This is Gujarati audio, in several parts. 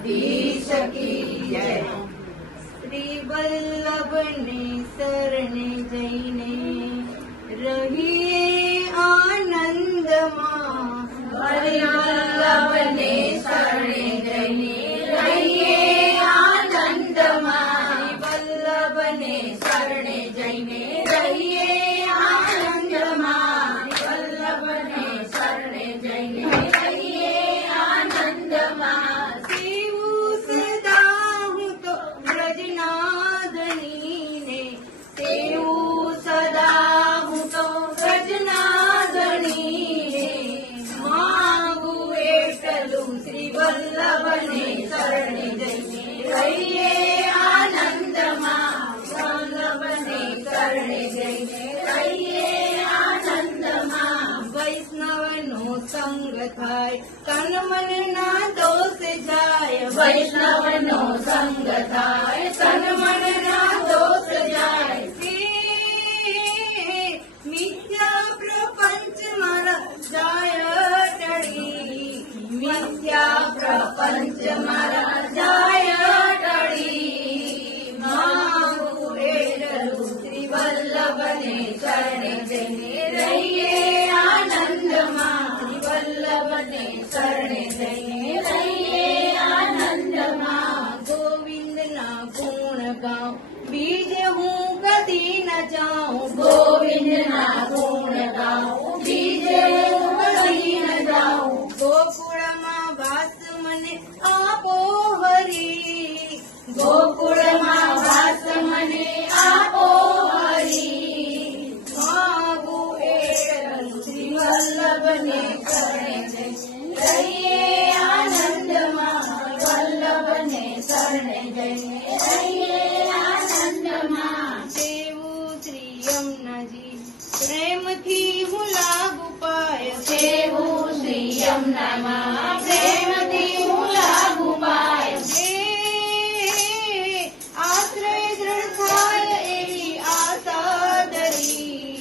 वल्लभाधीश की जय। श्री वल्लभने शरणे जैने रहिए आनंदમાં वल्लभने शरणे जैने रहिए आनंदમાં। वल्लभने शरणे जैने रहिए आनंदમાં। वल्लभने शरणे जैने रहिए आनंदમાં। સેવું સદા હું તો વ્રજનાદનીને સેવું સદા હું તો વ્રજનાદનીને માંગું એટલું શ્રી વલ્લભને શરણે જઈને રહીએ આનંદમાં। વલ્લભને શરણે જઈને રહીએ આનંદમાં। વૈષ્ણવનો સંગ થાય તન મનના દોષ જાય। વૈષ્ણવનો સંગ થાય તન મનના દોષ જાય। મિથ્યા પ્રપંચ મારા જાય ટળી। મિથ્યા પ્રપંચ મારા જાય ટળી। માંગું એટલું શ્રી વલ્લભને શરણે જઈને રહીએ આનંદમાં। શ્રી વલ્લભને શરણે જઈને રહીએ આનંદમાં। ગોવિંદના ગુણ ગાઉં બીજ હું કદી ન જાઉં। ગોવિંદના ગુણ ગાઉં બીજે હું કદી ન જાઉં। ગોકુળમાં વાસ મને આપો હરી। ગોકુળમાં વાસ મને આપો હરી। માગું એટલું શ્રી વલ્લભને શરણે જઈને રહીએ આનંદમાં। વલ્લભને શરણે જઈને રહીએ આનંદમાં। તેવું શ્રી યમુનાજી પ્રેમથી હું લાગુ પાય। સેવું શ્રી યમુનામાં પ્રેમથી હું લાગુ પાય। આશ્રય દ્રઢ થાય એવી આશા ધરી।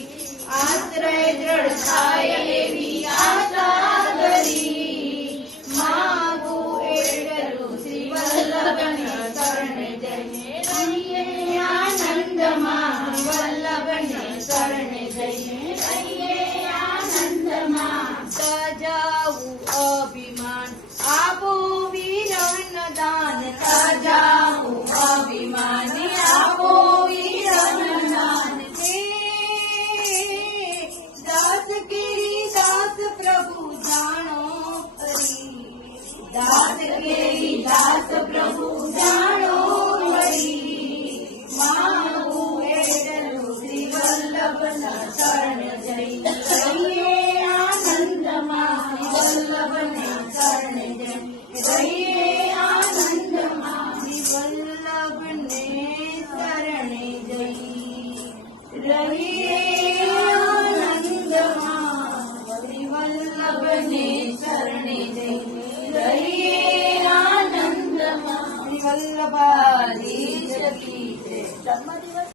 આશ્રય દ્રઢ થાય એવી આશા ધરી। માંગું એટલું શ્રી વલ્લભને શરણે જઈને રહીએ આનંદમાં। વલ્લભને શરણે જઈને રહીએ આનંદમાં। સજાવું અભિમાન આપો વીરન દાન। સજાવું અભિમાની આપો વીરન દાન। દાસ કેરી દાસ પ્રભુ જાણો હરી। દાસ કેરી દાસ પ્રભુ જાણો હરી। માંગું એટલું શ્રી વલ્લભના શરણે જઈને રહીએ આનંદમાં। વલ્લભને શરણે જઈને રહીએ આનંદમાં। શ્રી વલ્લભને શરણે જઈ રહીએ આનંદમાં। શ્રી વલ્લભને શરણે જઈને રહીએ આનંદમાં। શ્રી વલ્લભાધીશ વલ્લભાધીશ કી જય।